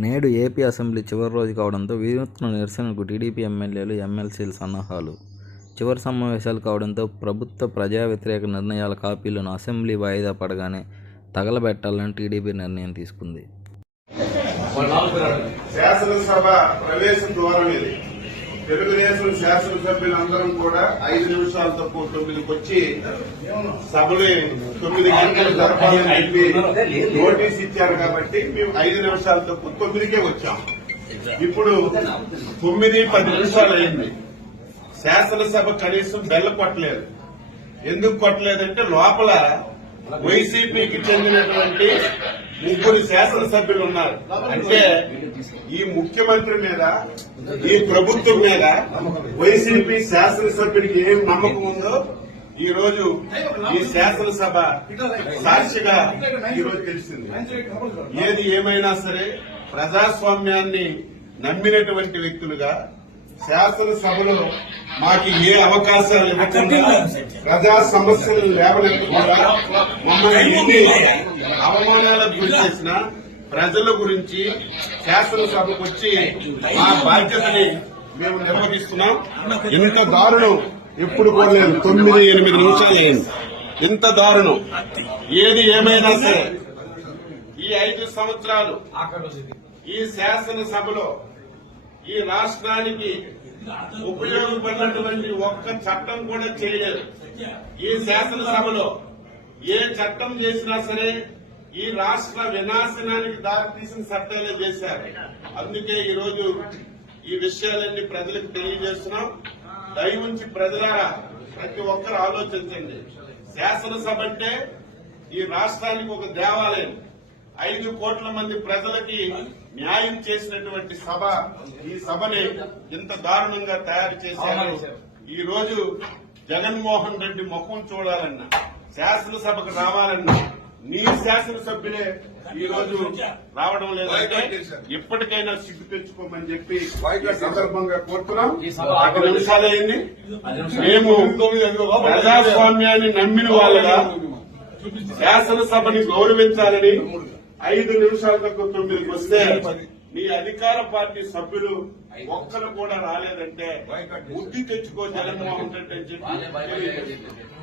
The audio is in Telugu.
నేడు ఏపీ అసెంబ్లీ చివరి రోజు కావడంతో వినూత్న నిరసనకు టీడీపీ ఎమ్మెల్యేలు, ఎమ్మెల్సీలు సన్నాహాలు. చివరి సమావేశాలు కావడంతో ప్రభుత్వ ప్రజా వ్యతిరేక నిర్ణయాల కాపీలను అసెంబ్లీ వాయిదా పడగానే తగలబెట్టాలని టీడీపీ నిర్ణయం తీసుకుంది. శాసనసభ ప్రవేశ ద్వారం ఇది. తెలుగుదేశం శాసనసభ్యులందరం కూడా 5 నిమిషాలు తక్కువ 9కి వచ్చి సభలు 9 గంటలు జరపాలని చెప్పి నోటీస్ ఇచ్చారు కాబట్టి మేము 5 నిమిషాలు తక్కువ 9కే వచ్చాం. ఇప్పుడు 9:10 నిమిషాలు అయింది. శాసనసభ కనీసం బెల్ల కొట్టలేదు. ఎందుకు కొట్టలేదంటే లోపల వైసీపీకి చెందినటువంటి 3 శాసనసభ్యులు ఉన్నారు. అంటే ఈ ముఖ్యమంత్రి మీద, ఈ ప్రభుత్వం మీద వైసీపీ శాసనసభ్యుడికి ఏం నమ్మకం ఉందో ఈ రోజు ఈ శాసనసభ సాక్షిగా ఈరోజు తెలిసింది. ఏది ఏమైనా సరే ప్రజాస్వామ్యాన్ని నమ్మినటువంటి వ్యక్తులుగా శాసనసభలో మాకు ఏ అవకాశాలు ఇవ్వకుండా, ప్రజా సమస్యలు లేవనెత్తకుండా, మమ్మల్ని ఎన్ని అవమానాలకు గురి చేసినా ప్రజల గురించి శాసనసభకు వచ్చి మా బాధ్యతని మేము నిర్వహిస్తున్నాం. ఇంత దారుణం ఎప్పుడు కోరలేదు. 9-8 నిమిషాలు అయింది. ఇంత దారుణం ఏది ఏమైనా సరే ఈ 5 సంవత్సరాలు ఈ శాసనసభలో ఈ రాష్ట్రానికి ఉపయోగపడినటువంటి ఒక్క చట్టం కూడా చేయలేదు. ఈ శాసనసభలో ఏ చట్టం చేసినా సరే ఈ రాష్ట్ర వినాశనానికి దారితీసిన చట్టాలే చేశారు. అందుకే ఈ రోజు ఈ విషయాలన్నీ ప్రజలకు తెలియజేస్తున్నాం. దయవుంచి ప్రజలారా ప్రతి ఒక్కరు ఆలోచించండి. శాసనసభ అంటే ఈ రాష్ట్రానికి ఒక దేవాలయం. 5 కోట్ల మంది ప్రజలకి న్యాయం చేసినటువంటి సభ ఈ సభని ఇంత దారుణంగా తయారు చేశారు. ఈ రోజు జగన్మోహన్ రెడ్డి ముఖం చూడాలన్నా, శాసనసభకు రావాలన్నా నీ శాసనసభ్యులే ఈ రోజు రావడం లేదంటే ఇప్పటికైనా సిగ్గు తెచ్చుకోమని చెప్పి ఈ సందర్భంగా కోరుతున్నాం. 10 నిమిషాలైంది. మేము ప్రజాస్వామ్యాన్ని నమ్మిన వాళ్ళగా శాసనసభని గౌరవించాలని 5 నిమిషాల తక్కువ 9కి వస్తే నీ అధికార పార్టీ సభ్యులు ఒక్కరు కూడా రాలేదంటే బుద్ధి తెచ్చుకో జగన్మోహన్ రెడ్డి అని చెప్పి